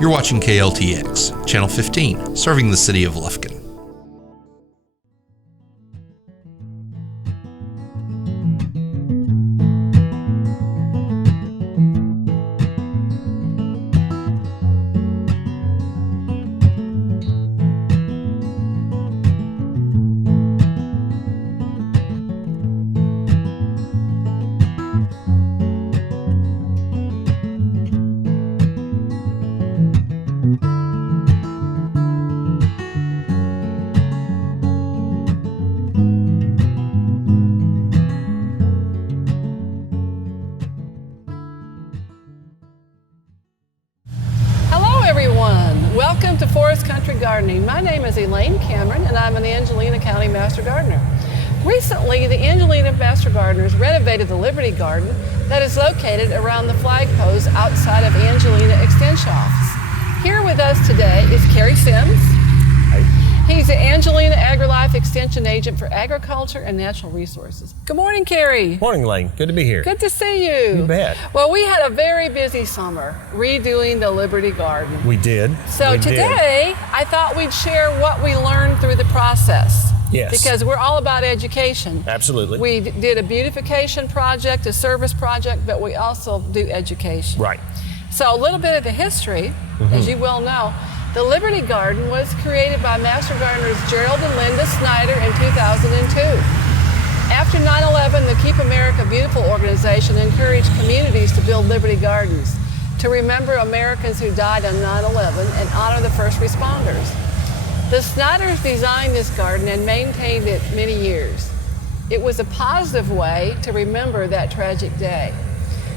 You're watching KLTX, Channel 15, serving the city of Lufkin. Welcome to Forest Country Gardening. My name is Elaine Cameron and I'm an Angelina County Master Gardener. Recently, the Angelina Master Gardeners renovated the Liberty Garden that is located around the flagpost outside of Angelina Extension Office. Here with us today is Cary Sims. Hi. He's the Angelina Agrilife Extension Agent for Agriculture and Natural Resources. Good morning, Cary. Morning, Elaine. Good to be here. Good to see you. You bet. Well, we had a very busy summer redoing the Liberty Garden. We did. So today, I thought we'd share what we learned through the process. Yes. Because we're all about education. Absolutely. We did a beautification project, a service project, but we also do education. Right. So a little bit of the history, as you well know. The Liberty Garden was created by Master Gardeners Gerald and Linda Snyder in 2002. After 9/11, the Keep America Beautiful organization encouraged communities to build Liberty Gardens to remember Americans who died on 9/11 and honor the first responders. The Snyders designed this garden and maintained it many years. It was a positive way to remember that tragic day.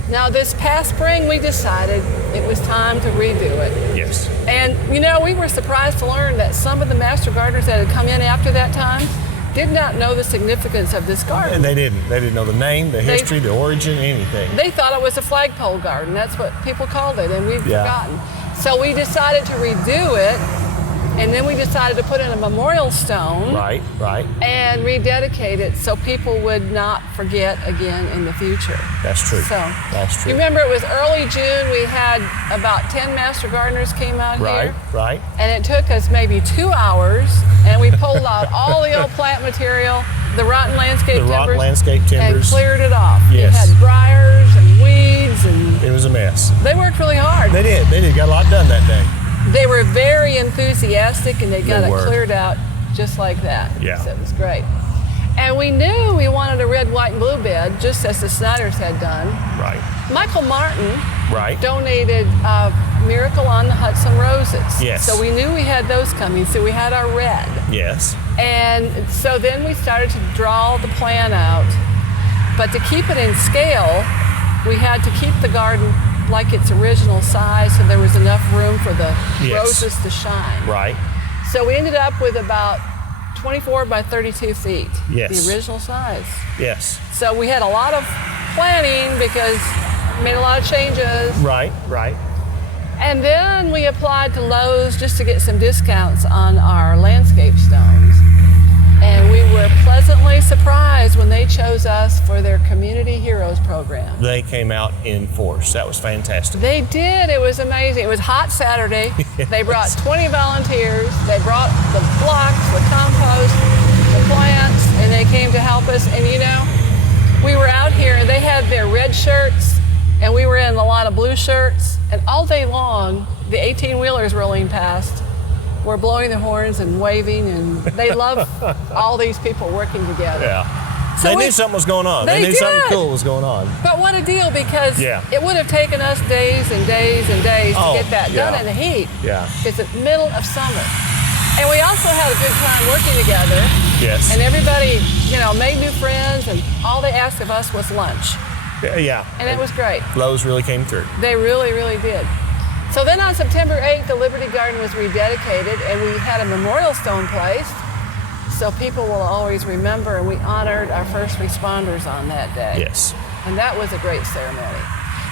Now, this past spring, we decided it was time to redo it. Yes. And, you know, we were surprised to learn that some of the Master Gardeners that had come in after that time did not know the significance of this garden. And they didn't. They didn't know the name, the history, the origin, anything. They thought it was a flagpole garden. That's what people called it, and we'd forgotten. So we decided to redo it, and then we decided to put in a memorial stone. Right, right. And rededicate it so people would not forget again in the future. That's true. So, that's true. You remember it was early June. We had about 10 Master Gardeners came out here. Right. And it took us maybe 2 hours, and we pulled out all the old plant material, the rotten landscape timbers, and cleared it off. Yes. We had briars and weeds, and it was a mess. they worked really hard. They did. Got a lot done that day. They were very enthusiastic, and they got it cleared out just like that. Yeah. So it was great. And we knew we wanted a red, white, and blue bed, just as the Snyders had done. Right. Michael Martin donated Miracle on the Hudson Roses. Yes. So we knew we had those coming, so we had our red. Yes. And so then we started to draw the plan out. But to keep it in scale, we had to keep the garden like its original size, so there was enough room for the roses to shine. Right. So we ended up with about 24 by 32 feet. Yes. The original size. Yes. So we had a lot of planning because we made a lot of changes. Right. And then we applied to Lowe's just to get some discounts on our landscape stones. And we were pleasantly surprised when they chose us for their Community Heroes program. They came out in force. That was fantastic. They did. It was amazing. It was hot Saturday. Yes. They brought 20 volunteers. They brought the blocks, the compost, the plants, and they came to help us. And you know, we were out here and they had their red shirts and we were in a lot of blue shirts. And all day long, the 18-wheelers rolling past were blowing their horns and waving, and they love all these people working together. Yeah. So they knew something was going on. They knew something cool was going on. But what a deal, because it would have taken us days and days and days to get that done in the heat. Yeah. It's the middle of summer. And we also had a good time working together. Yes. And everybody, you know, made new friends, and all they asked of us was lunch. Yeah. And it was great. Lowe's really came through. They really, really did. So then on September 8th, the Liberty Garden was rededicated, and we had a memorial stone placed, so people will always remember, and we honored our first responders on that day. Yes. And that was a great ceremony.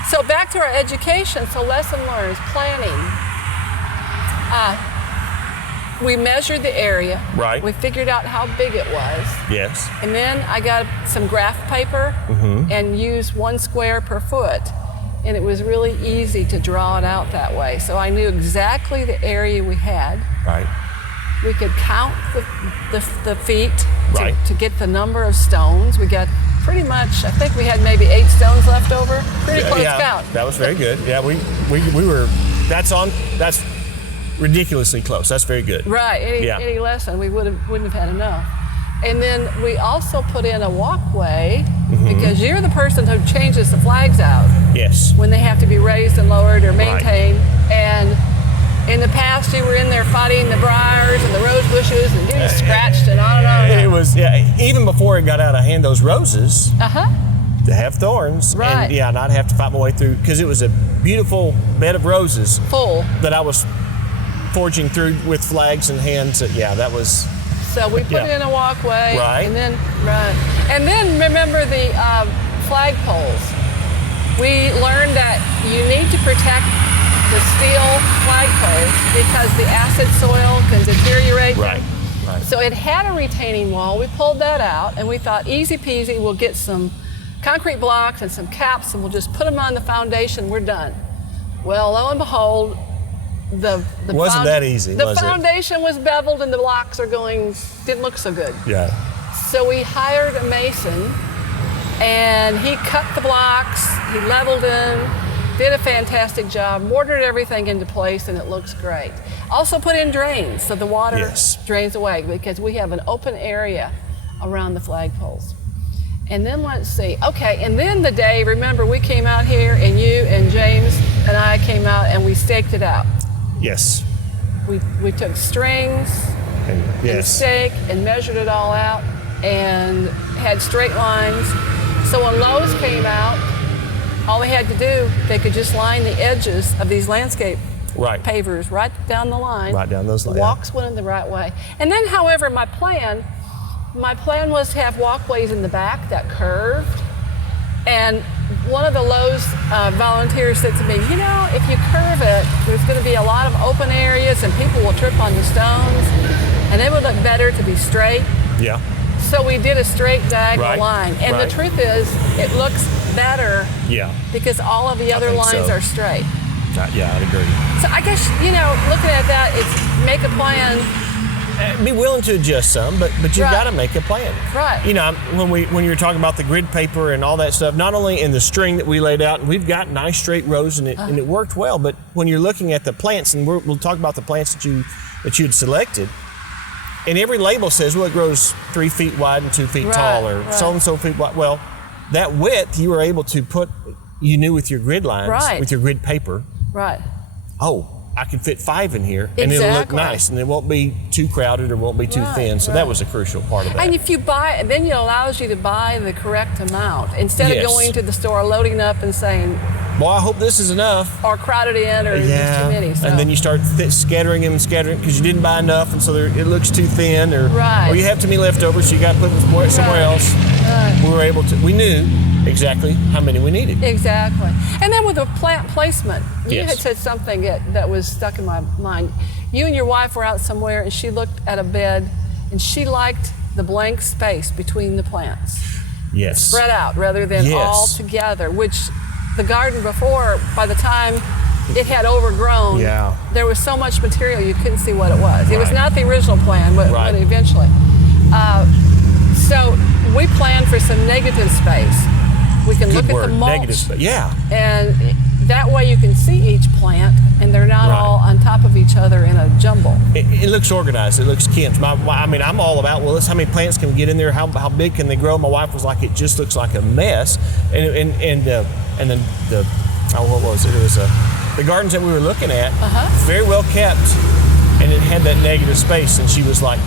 So back to our education, so lesson learned, planning. We measured the area. Right. We figured out how big it was. Yes. And then I got some graph paper and used 1 square per foot. and it was really easy to draw it out that way. So I knew exactly the area we had. Right. We could count the feet Right. to get the number of stones. We got pretty much, I think we had maybe 8 stones left over. Pretty close count. That was very good. Yeah, we were, that's ridiculously close. That's very good. Right, any less than we wouldn't have had enough. And then we also put in a walkway because you're the person who changes the flags out. Yes. When they have to be raised and lowered or maintained. Right. And in the past, you were in there fighting the briars and the rose bushes and getting scratched and on and on. It was, even before it got out of hand, those roses, they have thorns. Right. And not have to fight my way through, because it was a beautiful bed of roses. Full. That I was forging through with flags and hands. That was... So we put in a walkway. Right. And then remember the flag poles. We learned that you need to protect the steel flagpoles because the acid soil can deteriorate them. Right. So it had a retaining wall. We pulled that out and we thought easy peasy, we'll get some concrete blocks and some caps and we'll just put them on the foundation, we're done. Well, lo and behold, wasn't that easy, the foundation was beveled and the blocks didn't look so good. Yeah. So we hired a mason and he cut the blocks, he leveled them, did a fantastic job, mortared everything into place, and it looks great. Also put in drains so the water drains away because we have an open area around the flagpoles. And then let's see, and then the day, remember we came out here and you and James and I came out and we staked it out. Yes. We took strings and stake and measured it all out and had straight lines. So when Lowe's came out, all they had to do, they could just line the edges of these landscape pavers right down the line. Right down those lines. The walks went in the right way. And then, however, my plan was to have walkways in the back that curved. And one of the Lowe's volunteers said to me, if you curve it, there's going to be a lot of open areas and people will trip on the stones and it would look better to be straight. Yeah. So we did a straight diagonal line. And the truth is, it looks better because all of the other lines are straight. Yeah, I'd agree. So I guess, looking at that, it's make a plan. Be willing to adjust some, but you've got to make a plan. Right. When you were talking about the grid paper and all that stuff, not only in the string that we laid out, and we've got nice straight rows and it worked well, but when you're looking at the plants, and we'll talk about the plants that you had selected, and every label says, well, it grows 3 feet wide and 2 feet tall, or so and so feet wide. Well, that width you were able to put, knew with your grid lines, with your grid paper. Right. I can fit 5 in here, and it'll look nice, and it won't be too crowded or won't be too thin. So that was a crucial part of that. And if you buy, then it allows you to buy the correct amount instead of going to the store, loading up, and saying, "Well, I hope this is enough," or crowded in, or there's too many. So. And then you start scattering them because you didn't buy enough, and so it looks too thin, or you have too many leftovers, so you got to put them somewhere else. We were able to. We knew exactly how many we needed. Exactly. And then with the plant placement, you had said something that was stuck in my mind. You and your wife were out somewhere and she looked at a bed and she liked the blank space between the plants. Yes. Spread out rather than all together, which the garden before, by the time it had overgrown, there was so much material you couldn't see what it was. It was not the original plan, but eventually. So we planned for some negative space. We can look at the mulch. Negative space. Yeah. And that way you can see each plant and they're not all on top of each other in a jumble. It looks organized. It looks kempt. I'm all about, well, how many plants can we get in there? How big can they grow? My wife was like, it just looks like a mess. And then what was it? It was the gardens that we were looking at, very well kept, and it had that negative space. And she was like,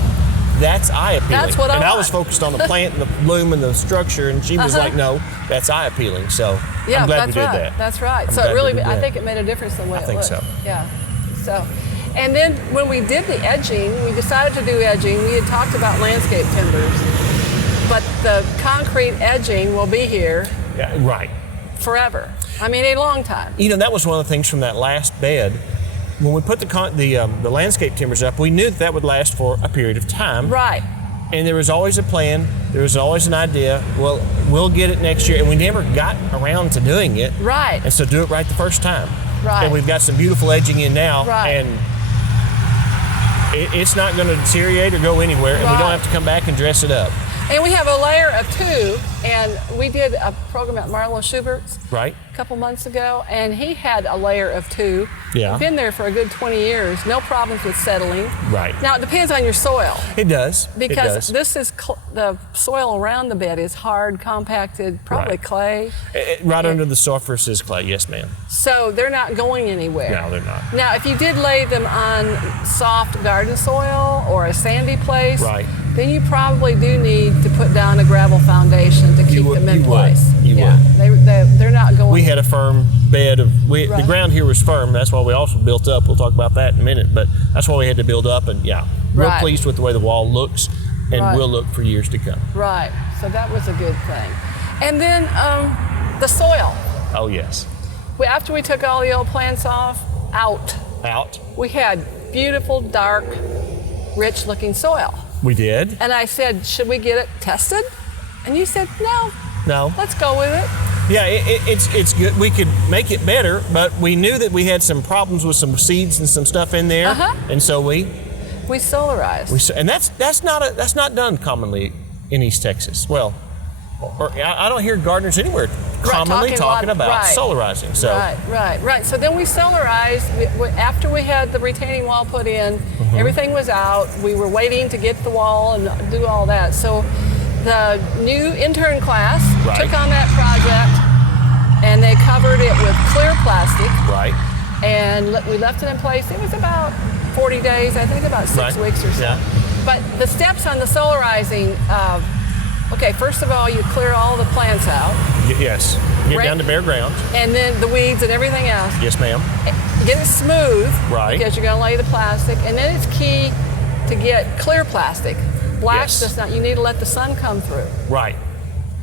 that's eye appealing. That's what I was focused on the plant and the bloom and the structure, and she was like, no, that's eye appealing. So I'm glad we did that. That's right. So it really, I think it made a difference in the way it looked. I think so. Yeah. So, and then when we did the edging, we decided to do edging. We had talked about landscape timbers, but the concrete edging will be here. Yeah, right. Forever. I mean, a long time. That was one of the things from that last bed. When we put the landscape timbers up, we knew that would last for a period of time. Right. And there was always a plan. There was always an idea. Well, we'll get it next year. And we never got around to doing it. Right. And so do it right the first time. Right. And we've got some beautiful edging in now. Right. And it's not going to deteriorate or go anywhere. And we don't have to come back and dress it up. And we have a layer of 2, and we did a program at Marlo Schubert's Right. a couple months ago, and he had a layer of 2. Yeah. Been there for a good 20 years, no problems with settling. Right. Now, it depends on your soil. It does. Because this is the soil around the bed is hard, compacted, probably clay. Right under the surface is clay, yes, ma'am. So they're not going anywhere. No, they're not. Now, if you did lay them on soft garden soil or a sandy place, Right. then you probably do need to put down a gravel foundation to keep them in place. You yeah. would. They're not going. We had a firm bed of, the Right. ground here was firm. That's why we also built up. We'll talk about that in a minute, but that's why we had to build up. And yeah, real Right. pleased with the way the wall looks and Right. will look for years to come. Right. So that was a good thing. And then the soil. Oh, yes. After we took all the old plants out, Out. we had beautiful, dark, rich-looking soil. We did. And I said, should we get it tested? And you said, no, No. let's go with it. Yeah, it's good. We could make it better, but we knew that we had some problems with some seeds and some stuff in there, and so we solarized. and that's not done commonly in East Texas. Well, I don't hear gardeners anywhere commonly talking about solarizing. So Right. So then we solarized. After we had the retaining wall put in, everything was out. We were waiting to get the wall and do all that. So the new intern class took on that project, and they covered it with clear plastic. Right. And we left it in place. It was about 40 days, I think about 6 weeks or so. Yeah. But the steps on the solarizing, okay, first of all, you clear all the plants out. Yes. Get down to bare ground. And then the weeds and everything else. Yes, ma'am. Get it smooth. Right. Because you're going to lay the plastic. And then it's key to get clear plastic. Black does not, you need to let the sun come through. Right.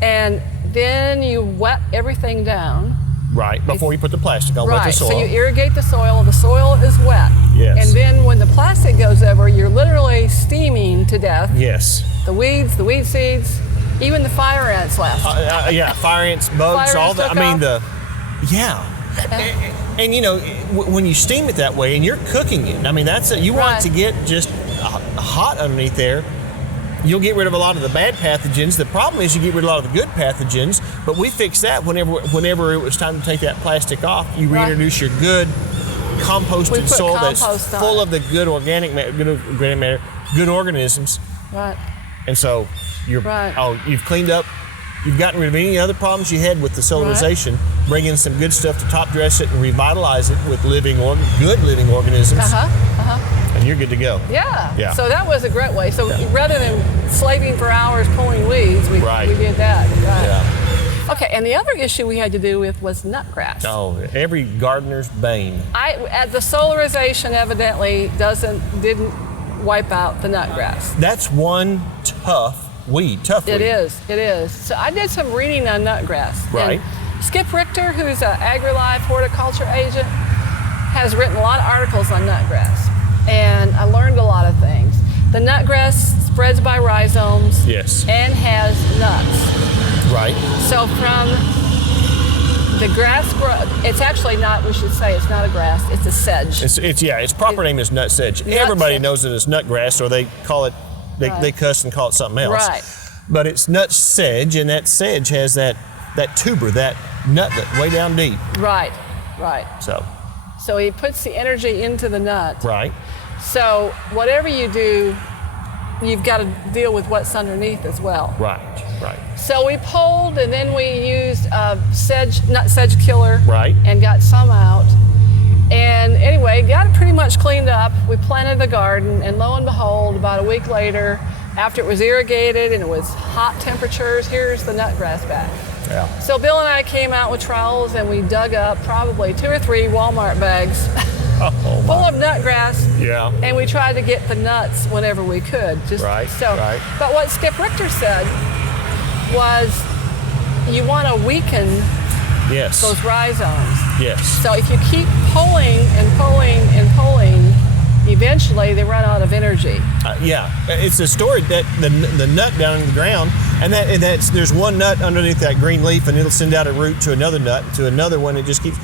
And then you wet everything down. Right. Before you put the plastic on with the soil. So you irrigate the soil. The soil is wet. Yes. And then when the plastic goes over, you're literally steaming to death. Yes. The weeds, the weed seeds, even the fire ants left. Yeah, fire ants, bugs, all that. I mean, and you know, when you steam it that way and you're cooking it, I mean, you want it to get just hot underneath there. You'll get rid of a lot of the bad pathogens. The problem is you get rid of a lot of the good pathogens, but we fixed that whenever it was time to take that plastic off. You reintroduce your good composted soil that's full of the good organic matter, good organisms. Right. And so you've cleaned up, you've gotten rid of any other problems you had with the solarization, bring in some good stuff to top dress it and revitalize it with good living organisms. And you're good to go. Yeah. So that was a great way. So rather than slaving for hours pulling weeds, we did that. Right. Yeah. Okay, and the other issue we had to do with was nutgrass. Oh, every gardener's bane. The solarization evidently didn't wipe out the nutgrass. That's one tough weed. It is. So I did some reading on nutgrass. Right. And Skip Richter, who's an Agrilife horticulture agent, has written a lot of articles on nutgrass. And I learned a lot of things. The nutgrass spreads by rhizomes. Yes. And has nuts. Right. So from the grass, it's actually not, we should say it's not a grass, it's a sedge. Its proper name is nut sedge. Everybody knows it as nutgrass, or they call it, they cuss and call it something else. Right. But it's nut sedge, and that sedge has that tuber, that nutlet way down deep. Right. So he puts the energy into the nut. Right. So whatever you do, you've got to deal with what's underneath as well. Right. So we pulled, and then we used nut sedge killer. Right. And got some out. And anyway, got it pretty much cleaned up. We planted the garden, and lo and behold, about a week later, after it was irrigated and it was hot temperatures, here's the nutgrass back. Yeah. So Bill and I came out with trowels, and we dug up probably 2 or 3 Walmart bags full of nutgrass. Yeah. And we tried to get the nuts whenever we could. Right. But what Skip Richter said was you want to weaken those rhizomes. Yes. So if you keep pulling and pulling and pulling, eventually they run out of energy. Yeah, it's a story that the nut down in the ground, and that's there's one nut underneath that green leaf, and it'll send out a root to another nut, to another one. It just keeps.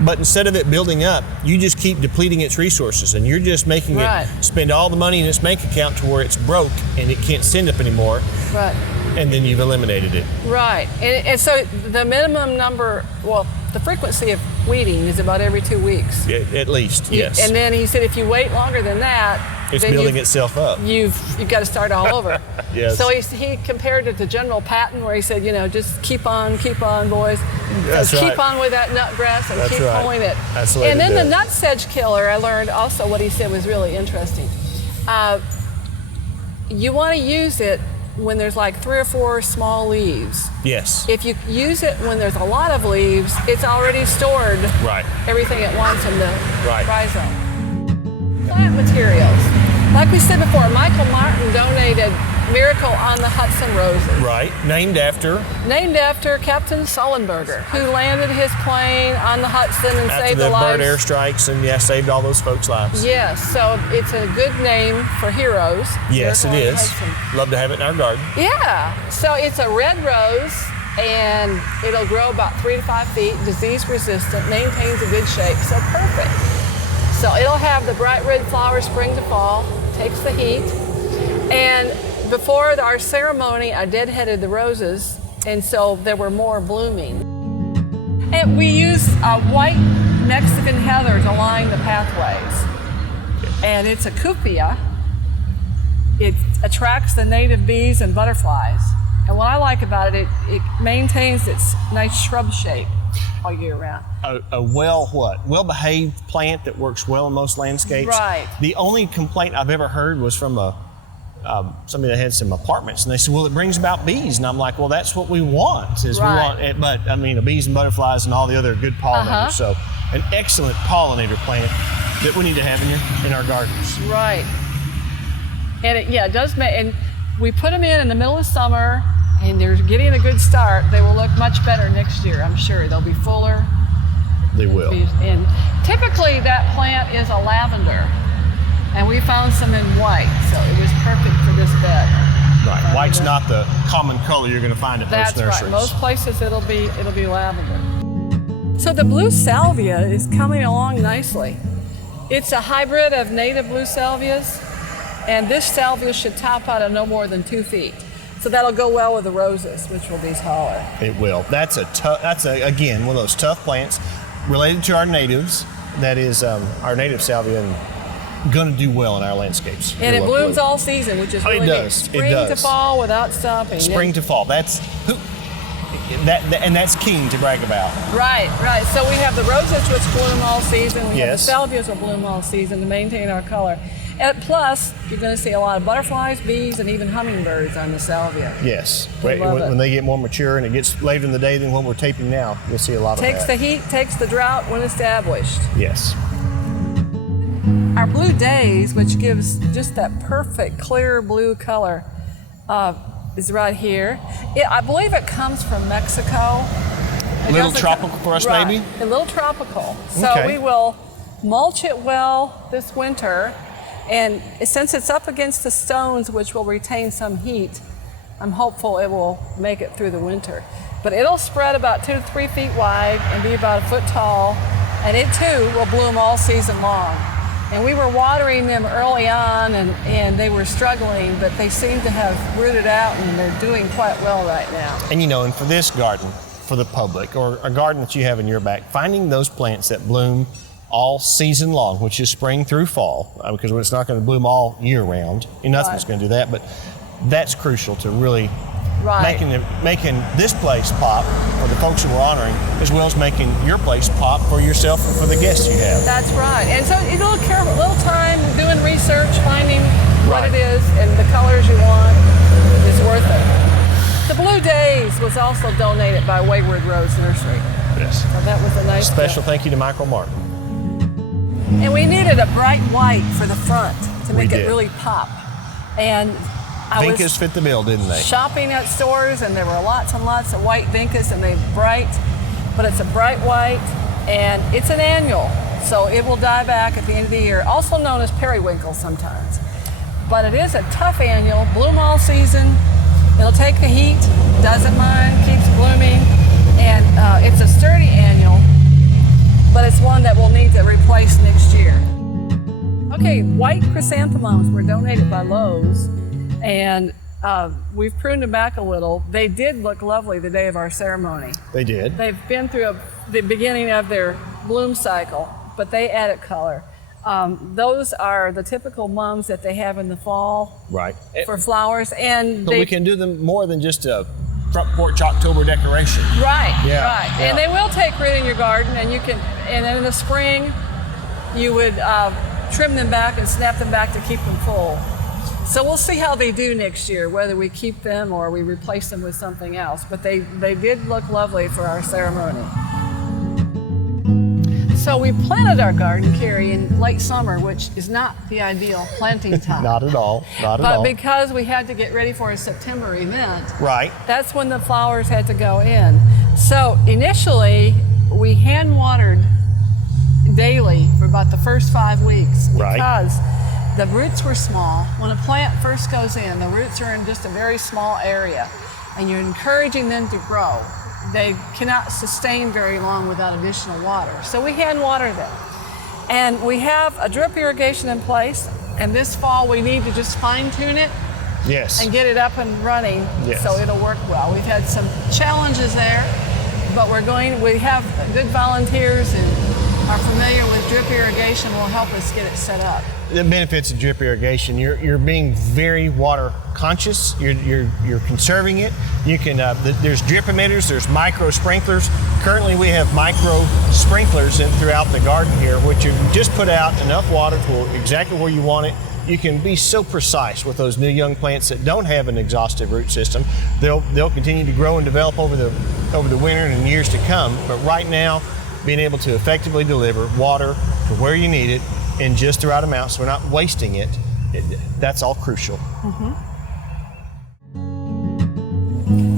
But instead of it building up, you just keep depleting its resources, and you're just making it spend all the money in its bank account to where it's broke and it can't send up anymore. Right. And then you've eliminated it. Right. And so the minimum number, well, the frequency of weeding is about every 2 weeks. At least, yes. And then he said if you wait longer than that, it's building itself up. You've got to start all over. Yes. So he compared it to General Patton, where he said, just keep on, boys. That's keep right. on with that nut grass and keep pulling it. That's the way and to then do the it. nut sedge killer, I learned also what he said was really interesting. You want to use it when there's like 3 or 4 small leaves. Yes. If you use it when there's a lot of leaves, it's already stored everything it wants in the rhizome. Plant materials. Like we said before, Michael Martin donated Miracle on the Hudson roses. Right, named after Captain Sullenberger, who landed his plane on the Hudson and saved the lives. After the bird airstrikes and saved all those folks' lives. Yes, so it's a good name for heroes. Yes, Miracle it on the is. Hudson. Love to have it in our garden. Yeah, so it's a red rose, and it'll grow about 3 to 5 feet, disease resistant, maintains a good shape, so perfect. So it'll have the bright red flowers spring to fall, takes the heat, and before our ceremony, I deadheaded the roses, and so there were more blooming. And we use white Mexican heather to line the pathways. And it's a cupia. It attracts the native bees and butterflies. And what I like about it, it maintains its nice shrub shape all year round. A well-behaved plant that works well in most landscapes. Right. The only complaint I've ever heard was from somebody that had some apartments, and they said, well, it brings about bees. And I'm like, well, that's what we want. We want it, but I mean, bees and butterflies and all the other good pollinators. So an excellent pollinator plant that we need to have in our gardens. Right. And it does make, and we put them in the middle of summer, and they're getting a good start. They will look much better next year, I'm sure. They'll be fuller. They will. And typically that plant is a lavender. And we found some in white, so it was perfect for this bed. Right, white's not the common color you're going to find at most nurseries. That's right. Most places it'll be lavender. So the blue salvia is coming along nicely. It's a hybrid of native blue salvias, and this salvia should top out at no more than 2 feet. So that'll go well with the roses, which will be taller. It will. That's again one of those tough plants related to our natives. That is our native salvia. And going to do well in our landscapes. And it blooms all season, which is really neat. Spring to fall without stopping. Spring to fall. That's keen to brag about. Right. So we have the roses, which bloom all season. We have the salvias will bloom all season to maintain our color. And plus, you're going to see a lot of butterflies, bees, and even hummingbirds on the salvia. Yes. When they get more mature and it gets later in the day than when we're taping now, you'll see a lot of that. Takes the heat, takes the drought when established. Yes. Our blue days, which gives just that perfect clear blue color, is right here. I believe it comes from Mexico. A little tropical for us, maybe? A little tropical. So we will mulch it well this winter, and since it's up against the stones, which will retain some heat, I'm hopeful it will make it through the winter. But it'll spread about 2 to 3 feet wide and be about 1 foot tall, and it too will bloom all season long. And we were watering them early on, and they were struggling, but they seem to have rooted out, and they're doing quite well right now. And and for this garden, for the public, or a garden that you have in your back, finding those plants that bloom all season long, which is spring through fall, because it's not going to bloom all year round. Nothing's going to do that, but that's crucial to really making this place pop for the folks that we're honoring, as well as making your place pop for yourself and for the guests you have. That's right. And so a little time doing research, finding what it is and the colors you want is worth it. The Blue Days was also donated by Wayward Rose Nursery. Yes. So that was a nice special thank you to Michael Martin. And we needed a bright white for the front to make it really pop. And Vincas fit the bill, didn't they? Shopping at stores, and there were lots and lots of white Vincas, and they're bright, but it's a bright white, and it's an annual. So it will die back at the end of the year, also known as periwinkle sometimes. But it is a tough annual, bloom all season. It'll take the heat, doesn't mind, keeps blooming, and it's a sturdy annual, but it's one that we'll need to replace next year. Okay, white chrysanthemums were donated by Lowe's, and we've pruned them back a little. They did look lovely the day of our ceremony. They did. They've been through the beginning of their bloom cycle, but they added color. Those are the typical mums that they have in the fall, right, for flowers, and but we can do them more than just a front porch October decoration. Right, yeah, right, yeah. And they will take root in your garden, and you can. And then in the spring, you would trim them back and snap them back to keep them full. So we'll see how they do next year, whether we keep them or we replace them with something else. But they did look lovely for our ceremony. So we planted our garden, Cary, in late summer, which is not the ideal planting time. Not at all, not at all. But because we had to get ready for a September event, right, that's when the flowers had to go in. So initially, we hand watered daily for about the first 5 weeks because the roots were small. When a plant first goes in, the roots are in just a very small area, and you're encouraging them to grow. They cannot sustain very long without additional water. So we hand water them. And we have a drip irrigation in place, and this fall we need to just fine tune it and get it up and running so it'll work well. We've had some challenges there, but we have good volunteers and are familiar with drip irrigation will help us get it set up. The benefits of drip irrigation, you're being very water conscious. You're conserving it. You can there's drip emitters, there's micro sprinklers. Currently we have micro sprinklers throughout the garden here, which you just put out enough water to exactly where you want it. You can be so precise with those new young plants that don't have an exhaustive root system. They'll continue to grow and develop over the winter and years to come. But right now, being able to effectively deliver water to where you need it in just the right amount, so we're not wasting it, that's all crucial. Mm-hmm.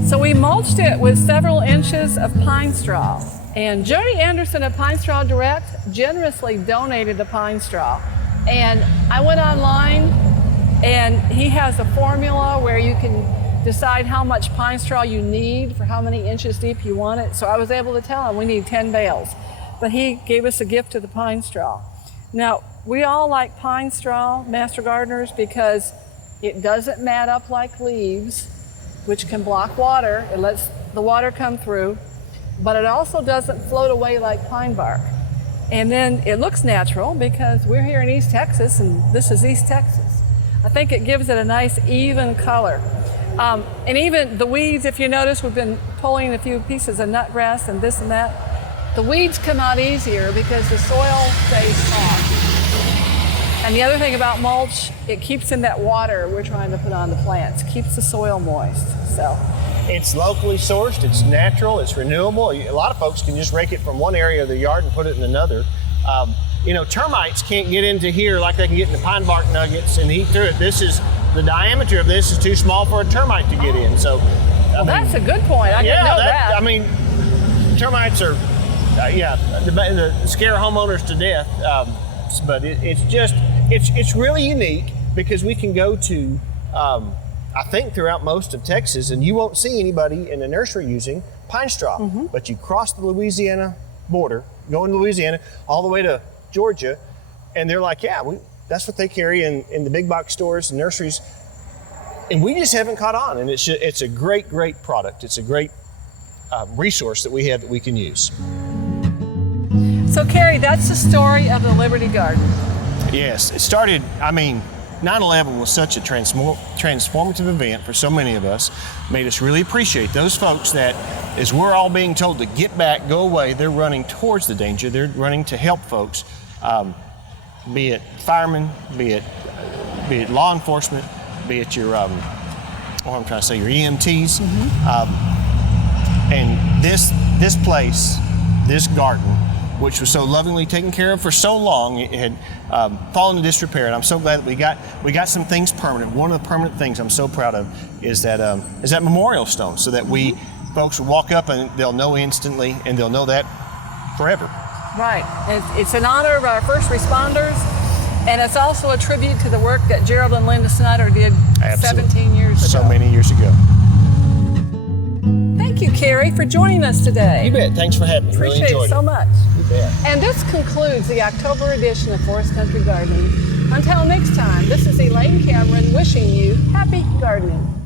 So we mulched it with several inches of pine straw. And Jody Anderson at Pine Straw Direct generously donated the pine straw. And I went online, and he has a formula where you can decide how much pine straw you need for how many inches deep you want it. So I was able to tell him we need 10 bales. But he gave us a gift of the pine straw. Now, we all like pine straw, master gardeners, because it doesn't mat up like leaves, which can block water. It lets the water come through, but it also doesn't float away like pine bark. And then it looks natural because we're here in East Texas, and this is East Texas. I think it gives it a nice even color. And even the weeds, if you notice, we've been pulling a few pieces of nutgrass and this and that. The weeds come out easier because the soil stays soft. And the other thing about mulch, it keeps in that water we're trying to put on the plants, keeps the soil moist. So it's locally sourced, it's natural, it's renewable. A lot of folks can just rake it from one area of the yard and put it in another. Termites can't get into here like they can get into pine bark nuggets and eat through it. The diameter of this is too small for a termite to get in. So, that's a good point. I didn't know that. I mean, termites are, they scare homeowners to death. But it's really unique because we can go to, I think throughout most of Texas, and you won't see anybody in the nursery using pine straw. Mm-hmm. But you cross the Louisiana border, go into Louisiana, all the way to Georgia, and they're like, that's what they carry in the big box stores and nurseries. And we just haven't caught on, and it's a great, great product. It's a great resource that we have that we can use. So, Cary, that's the story of the Liberty Garden. Yes, it started, 9/11 was such a transformative event for so many of us, made us really appreciate those folks that, as we're all being told to get back, go away, they're running towards the danger, they're running to help folks, be it firemen, be it law enforcement, be it your, your EMTs. Mm-hmm. And this place, this garden, which was so lovingly taken care of for so long, it had fallen into disrepair. And I'm so glad that we got some things permanent. One of the permanent things I'm so proud of is that memorial stone, so that folks will walk up and they'll know instantly, and they'll know that forever. Right. It's in honor of our first responders, and it's also a tribute to the work that Gerald and Linda Snyder did Absolutely. 17 years ago. So many years ago. Thank you, Cary, for joining us today. You bet. Thanks for having me. Appreciate Really enjoyed it so much. You bet. And this concludes the October edition of Forest Country Gardening. Until next time, this is Elaine Cameron wishing you happy gardening.